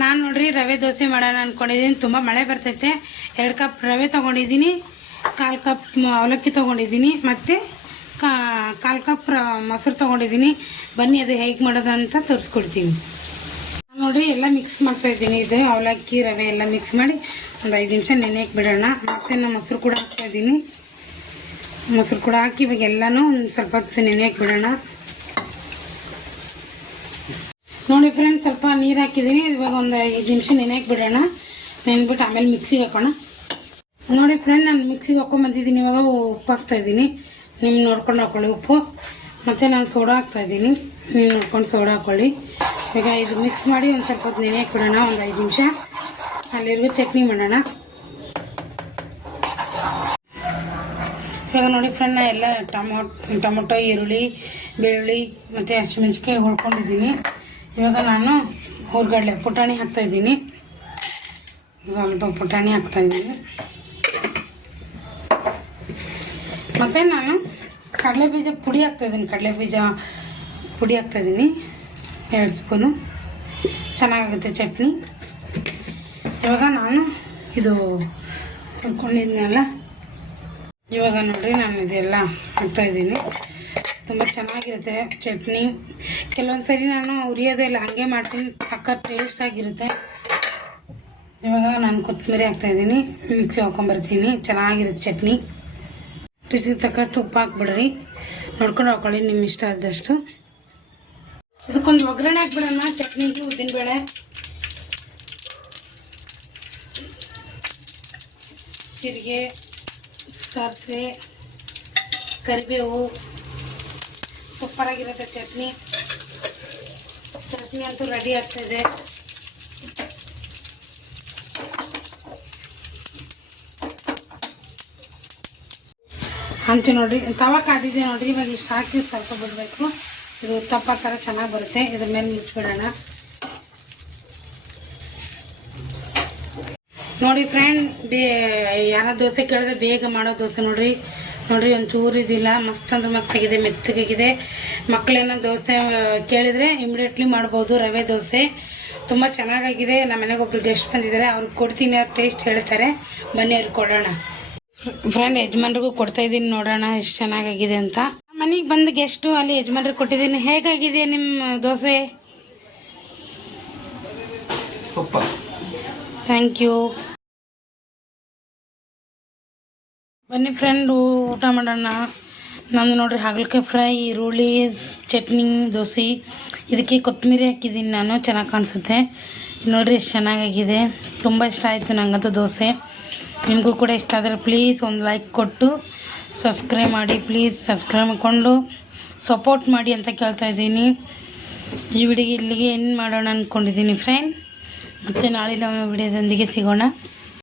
ನಾನು ನೋಡ್ರಿ ರವೆ ದೋಸೆ ಮಾಡೋಣ ಅಂದ್ಕೊಂಡಿದ್ದೀನಿ. ತುಂಬ ಮಳೆ ಬರ್ತೈತೆ. 2 ಕಪ್ ರವೆ ತೊಗೊಂಡಿದ್ದೀನಿ, 1/4 ಕಪ್ ಅವಲಕ್ಕಿ ತೊಗೊಂಡಿದ್ದೀನಿ, ಮತ್ತು 1/4 ಕಪ್ ಮೊಸರು ತೊಗೊಂಡಿದ್ದೀನಿ. ಬನ್ನಿ ಅದು ಹೇಗೆ ಮಾಡೋದು ಅಂತ ತೋರಿಸ್ಕೊಡ್ತೀನಿ. ನೋಡಿರಿ ಎಲ್ಲ ಮಿಕ್ಸ್ ಮಾಡ್ತಾಯಿದ್ದೀನಿ. ಇದು ಅವಲಕ್ಕಿ ರವೆ ಎಲ್ಲ ಮಿಕ್ಸ್ ಮಾಡಿ ಒಂದು 5 ನಿಮಿಷ ನೆನೆಯಕ್ಕೆ ಬಿಡೋಣ. ಮತ್ತು ನಾನು ಮೊಸರು ಕೂಡ ಹಾಕ್ತಾಯಿದ್ದೀನಿ. ಮೊಸರು ಕೂಡ ಹಾಕಿ ಇವಾಗ ಎಲ್ಲನೂ ಒಂದು ಸ್ವಲ್ಪ ಹೊತ್ತು ನೆನೆಯಕ್ಕೆ ಬಿಡೋಣ. ನೋಡಿ ಫ್ರೆಂಡ್ಸ್, ಸ್ವಲ್ಪ ನೀರು ಹಾಕಿದ್ದೀನಿ. ಇವಾಗ ಒಂದು 5 ನಿಮಿಷ ನೆನೆಯಕ್ಕೆ ಬಿಡೋಣ. ನೆನ್ಬಿಟ್ಟು ಆಮೇಲೆ ಮಿಕ್ಸಿಗೆ ಹಾಕೋಣ. ನೋಡಿ ಫ್ರೆಂಡ್, ನಾನು ಮಿಕ್ಸಿಗೆ ಹಾಕ್ಕೊಂಬಂದಿದ್ದೀನಿ. ಇವಾಗ ಉಪ್ಪು ಹಾಕ್ತಾಯಿದ್ದೀನಿ. ನೀವು ನೋಡ್ಕೊಂಡು ಹಾಕ್ಕೊಳ್ಳಿ ಉಪ್ಪು. ಮತ್ತು ನಾನು ಸೋಡಾ ಹಾಕ್ತಾಯಿದ್ದೀನಿ. ನೀವು ನೋಡ್ಕೊಂಡು ಸೋಡಾ ಹಾಕ್ಕೊಳ್ಳಿ. ಇವಾಗ ಇದು ಮಿಕ್ಸ್ ಮಾಡಿ ಒಂದು ಸ್ವಲ್ಪ ಹೊತ್ತು ನೆನೆಯಕ್ಕೆ ಬಿಡೋಣ. ಒಂದು 5 ನಿಮಿಷ. ಅಲ್ಲಿರುವ ಚಟ್ನಿ ಮಾಡೋಣ. ಇವಾಗ ನೋಡಿ ಫ್ರೆಂಡ್, ನಾ ಎಲ್ಲ ಟೊಮೊಟೊ, ಈರುಳ್ಳಿ, ಬೆಳ್ಳುಳ್ಳಿ ಮತ್ತು ಹಸಿಮೆಣ್ಸಿನ್ಕಾಯಿ ಹುಳ್ಕೊಂಡಿದ್ದೀನಿ. ಇವಾಗ ನಾನು ಹುರ್ಗಡ್ಲೆ ಪುಟಾಣಿ ಹಾಕ್ತಾಯಿದ್ದೀನಿ. ಸ್ವಲ್ಪ ಪುಟಾಣಿ ಹಾಕ್ತಾಯಿದ್ದೀನಿ. ಮತ್ತು ನಾನು ಕಡಲೆಬೀಜ ಪುಡಿ ಹಾಕ್ತಾಯಿದ್ದೀನಿ. ಕಡಲೆಬೀಜ ಪುಡಿ ಹಾಕ್ತಾಯಿದ್ದೀನಿ 2 ಸ್ಪೂನು. ಚೆನ್ನಾಗಾಗುತ್ತೆ ಚಟ್ನಿ. ಇವಾಗ ನಾನು ಇದು ಹುರ್ಕೊಂಡಿದ್ನೆಲ್ಲ ಇವಾಗ ನೋಡಿರಿ ನಾನು ಇದೆಲ್ಲ ಹಾಕ್ತಾಯಿದ್ದೀನಿ. ತುಂಬ ಚೆನ್ನಾಗಿರುತ್ತೆ ಚಟ್ನಿ. ಕೆಲವೊಂದು ಸರಿ ನಾನು ಉರಿಯೋದೆಲ್ಲ ಹಾಗೆ ಮಾಡ್ತೀನಿ, ಸಖತ್ ಟೇಸ್ಟ್ ಆಗಿರುತ್ತೆ. ಇವಾಗ ನಾನು ಕೊತ್ತಂಬರಿ ಹಾಕ್ತಾಯಿದ್ದೀನಿ. ಮಿಕ್ಸಿ ಹಾಕ್ಕೊಂಬರ್ತೀನಿ. ಚೆನ್ನಾಗಿರುತ್ತೆ ಚಟ್ನಿ. ರುಚಿಗೆ ತಕ್ಕಷ್ಟು ಉಪ್ಪು ಹಾಕ್ಬಿಡ್ರಿ. ನೋಡ್ಕೊಂಡು ಹಾಕ್ಕೊಳ್ಳಿ ನಿಮ್ಮ ಇಷ್ಟ ಆದಷ್ಟು. ಇದಕ್ಕೊಂದು ಒಗ್ಗರಣೆ ಹಾಕ್ಬಿಡೋಣ ಚಟ್ನಿಗೆ. ಉದ್ದಿನಬೇಳೆ, ಜೀರಿಗೆ, ಸಾಸಿವೆ, ಕರಿಬೇವು. ಸೂಪರಾಗಿರುತ್ತೆ ಚಟ್ನಿ. ಚಟ್ನಿ ಅಂತೂ ರೆಡಿ ಆಗ್ತಾಯಿದೆ. ಹಂಚು ನೋಡಿರಿ, ತವಾ ಕಾದಿದೆ ನೋಡಿರಿ. ಇವಾಗ ಇಷ್ಟು ಹಾಕಿ ಸ್ವಲ್ಪ ಬಿಡಬೇಕು. ಇದು ತಪ್ಪ ಥರ ಚೆನ್ನಾಗಿ ಬರುತ್ತೆ. ಇದ್ರ ಮೇಲೆ ಮುಚ್ಚಿಬಿಡೋಣ. ನೋಡಿ ಫ್ರೆಂಡ್, ಯಾರೋ ದೋಸೆ ಕೇಳಿದ್ರೆ ಬೇಗ ಮಾಡೋ ದೋಸೆ ನೋಡಿರಿ. ಒಂಚೂರು ಇದಿಲ್ಲ, ಮಸ್ತ್ ಅಂದ್ರೆ ಮಸ್ತಾಗಿದೆ, ಮೆತ್ತಗಾಗಿದೆ. ಮಕ್ಕಳೇನೋ ದೋಸೆ ಕೇಳಿದರೆ ಇಮಿಡಿಯೇಟ್ಲಿ ಮಾಡ್ಬೋದು. ರವೆ ದೋಸೆ ತುಂಬ ಚೆನ್ನಾಗಾಗಿದೆ. ನಮ್ಮ ಮನೆಗೆ ಒಬ್ರು ಗೆಸ್ಟ್ ಬಂದಿದ್ದಾರೆ, ಅವ್ರಿಗೆ ಕೊಡ್ತೀನಿ. ಅವ್ರು ಟೇಸ್ಟ್ ಹೇಳ್ತಾರೆ. ಬನ್ನಿ ಅವ್ರಿಗೆ ಕೊಡೋಣ. ಫ್ರೆಂಡ್, ಯಜಮಾನ್ರಿಗೂ ಕೊಡ್ತಾಯಿದ್ದೀನಿ. ನೋಡೋಣ ಎಷ್ಟು ಚೆನ್ನಾಗಾಗಿದೆ ಅಂತ. ಮನೆಗೆ ಬಂದ ಗೆಸ್ಟು ಅಲ್ಲಿ ಯಜಮಾನ್ರಿಗೆ ಕೊಟ್ಟಿದ್ದೀನಿ. ಹೇಗಾಗಿದೆ ನಿಮ್ಮ ದೋಸೆ? Super, thank you. ಬನ್ನಿ ಫ್ರೆಂಡ್, ಊಟ ಮಾಡೋಣ. ನಂದು ನೋಡಿರಿ ಹಾಗಲಕಾಯಿ ಫ್ರೈ, ಈರುಳ್ಳಿ, ಚಟ್ನಿ, ದೋಸೆ. ಇದಕ್ಕೆ ಕೊತ್ತಂಬರಿ ಹಾಕಿದ್ದೀನಿ ನಾನು, ಚೆನ್ನಾಗಿ ಕಾಣಿಸುತ್ತೆ. ನೋಡಿರಿ ಎಷ್ಟು ಚೆನ್ನಾಗಾಗಿದೆ. ತುಂಬ ಇಷ್ಟ ಆಯಿತು ನನಗಂತೂ ದೋಸೆ. ನಿಮಗೂ ಕೂಡ ಇಷ್ಟ ಆದರೆ ಪ್ಲೀಸ್ ಒಂದು ಲೈಕ್ ಕೊಟ್ಟು ಸಬ್ಸ್ಕ್ರೈಬ್ ಮಾಡಿ. ಪ್ಲೀಸ್ ಸಬ್ಸ್ಕ್ರೈಬ್ ಮಾಡಿಕೊಂಡು ಸಪೋರ್ಟ್ ಮಾಡಿ ಅಂತ ಕೇಳ್ತಾಯಿದ್ದೀನಿ. ಈ ವಿಡಿಯೋಗೆ ಇಲ್ಲಿಗೆ ಎಂಡ್ ಮಾಡೋಣ ಅಂದ್ಕೊಂಡಿದ್ದೀನಿ ಫ್ರೆಂಡ್. ಮತ್ತು ನಾಳೆ ನಾವು ವಿಡಿಯೋದೊಂದಿಗೆ ಸಿಗೋಣ.